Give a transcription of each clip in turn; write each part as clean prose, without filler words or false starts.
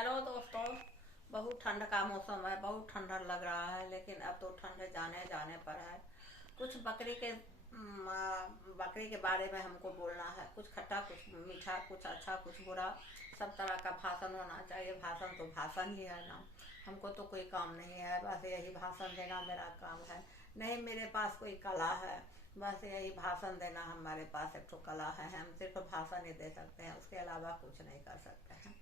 Hello दोस्तों। बहुत ठंड का मौसम है, बहुत ठंडा लग रहा है, लेकिन अब तो ठंड जाने जाने पर है। कुछ बकरी के बारे में हमको बोलना है। कुछ खट्टा, कुछ मीठा, कुछ अच्छा, कुछ बुरा। सब तरह का भाषण होना चाहिए। भाषण तो भाषण ही है ना। हमको तो कोई काम नहीं है, बस यही भाषण देना मेरा काम है। नहीं मेरे पास कोई कला है, बस यही भाषण देना हमारे पास एक तो कला है। हम सिर्फ भाषण ही दे सकते हैं, उसके अलावा कुछ नहीं कर सकते हैं।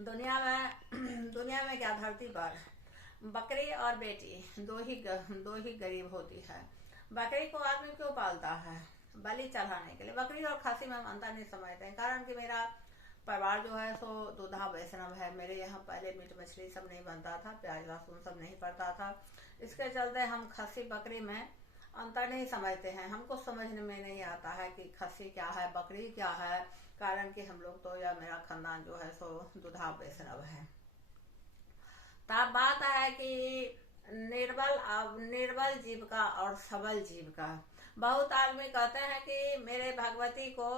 दुनिया में दुनिया में क्या, धरती पर बकरी और बेटी दो ही गरीब होती है। बकरी को आदमी क्यों पालता है? बलि चढ़ाने के लिए। बकरी और खस्सी में हम अंतर नहीं समझते हैं, कारण कि मेरा परिवार जो है सो दुधा वैष्णव है। मेरे यहाँ पहले मीट मछली सब नहीं बनता था, प्याज लहसुन सब नहीं पड़ता था। इसके चलते हम खस्सी बकरी में अंतर नहीं समझते हैं। हमको समझने में नहीं आता है कि खस्सी क्या है, बकरी क्या है, कारण कि हम लोग तो, या मेरा खानदान जो है सो दुधा वैष्णव है। तब बात है कि निर्बल जीव का और सबल जीव का। बहुत आदमी कहते हैं कि मेरे भगवती को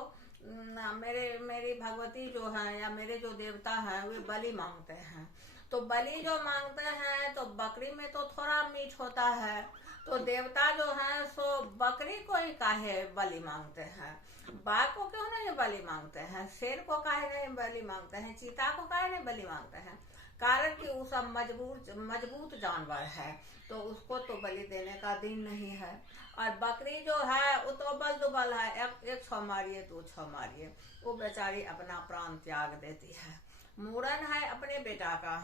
मेरी भगवती जो है या मेरे जो देवता हैं वे बलि मांगते हैं। तो बलि जो मांगते हैं तो बकरी में तो थोड़ा मीठ होता है, तो देवता जो है सो बकरी को ही काहे बलि मांगते हैं? बाघ को क्यों नहीं बलि मांगते हैं? शेर को काहे नहीं बलि मांगते हैं? चीता को काहे नहीं बलि मांगते हैं? कारण कि वो सब मजबूत जानवर है, तो उसको तो बलि देने का दिन नहीं है। और बकरी जो है वो तो बल दुबल है, एक छौ मारिए दो छौ मारिए, वो बेचारी अपना प्राण त्याग देती है। मूरन है अपने बेटा का,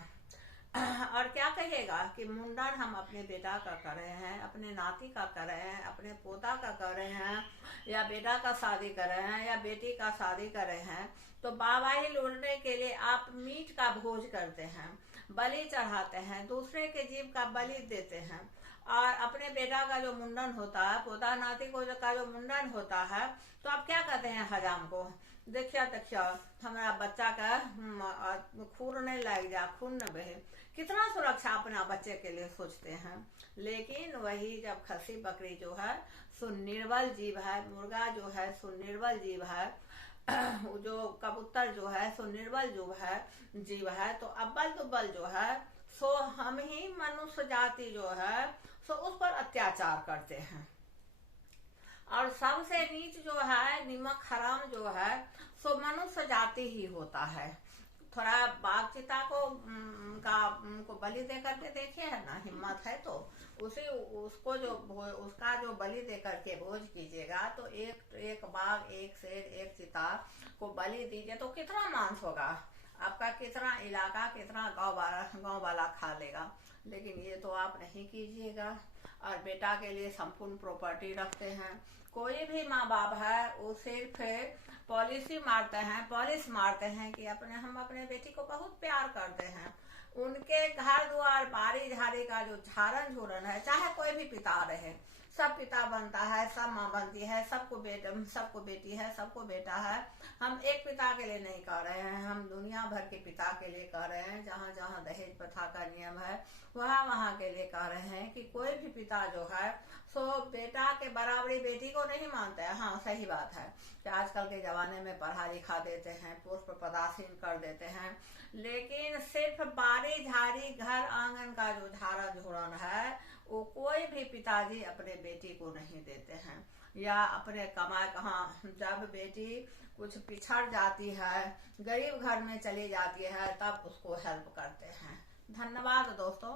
और क्या कहिएगा कि मुंडन हम अपने बेटा का कर रहे हैं, अपने नाती का कर रहे हैं, अपने पोता का कर रहे हैं, या बेटा का शादी कर रहे हैं, या बेटी का शादी कर रहे हैं, तो बाबाही लूटने के लिए आप मीट का भोज करते हैं, बलि चढ़ाते हैं, दूसरे के जीव का बलि देते हैं। और अपने बेटा का जो मुंडन होता है, पोता नाती को का जो मुंडन होता है, तो आप क्या कहते हैं हजाम को? देखिया हमारा बच्चा का खून नहीं लग जा, खून न बहे। कितना सुरक्षा अपना बच्चे के लिए सोचते हैं। लेकिन वही जब खस्सी बकरी जो है सो निर्बल जीव है, मुर्गा जो है सो निर्बल जीव है, जो कबूतर जो है सो निर्बल जो है जीव है, तो अब्बल दुब्बल जो है सो हम ही मनुष्य जाति जो है सो उस पर अत्याचार करते हैं। और सबसे नीच जो है, निमक हराम जो है सो मनुष्य जाति ही होता है। थोड़ा बाघ चीता को को बलि दे करके देखिए है ना, हिम्मत है तो उसका जो बलि दे करके भोज कीजिएगा, तो एक बाघ, एक शेर, एक चीता को बलि दीजिए तो कितना मांस होगा आपका, कितना इलाका, कितना गांव वाला खा लेगा। लेकिन ये तो आप नहीं कीजिएगा। और बेटा के लिए संपूर्ण प्रॉपर्टी रखते हैं। कोई भी माँ बाप है वो सिर्फ पॉलिश मारते हैं कि हम अपने बेटी को बहुत प्यार करते हैं। उनके घर द्वार बारी झाड़ी का जो झारन झूरन है, चाहे कोई भी पिता रहे, सब पिता बनता है, सब माँ बनती है, सबको बेटी है, सबको बेटा है। हम एक पिता के लिए नहीं कह रहे हैं, हम दुनिया भर के पिता के लिए कह रहे हैं। जहाँ जहाँ दहेज प्रथा का नियम है वहाँ के लिए कह रहे हैं कि कोई भी पिता जो है सो बेटा के बराबरी बेटी को नहीं मानता है। हाँ सही बात है कि आजकल के जमाने में पढ़ा लिखा देते हैं, पुष्प पदासीन कर देते हैं, लेकिन सिर्फ बारी झाड़ी घर आंगन का जो झाड़ा झूरन है वो कोई भी पिताजी अपने बेटी को नहीं देते हैं। या अपने कमाए कहाँ, जब बेटी कुछ पिछड़ जाती है, गरीब घर में चली जाती है, तब उसको हेल्प करते हैं। धन्यवाद दोस्तों।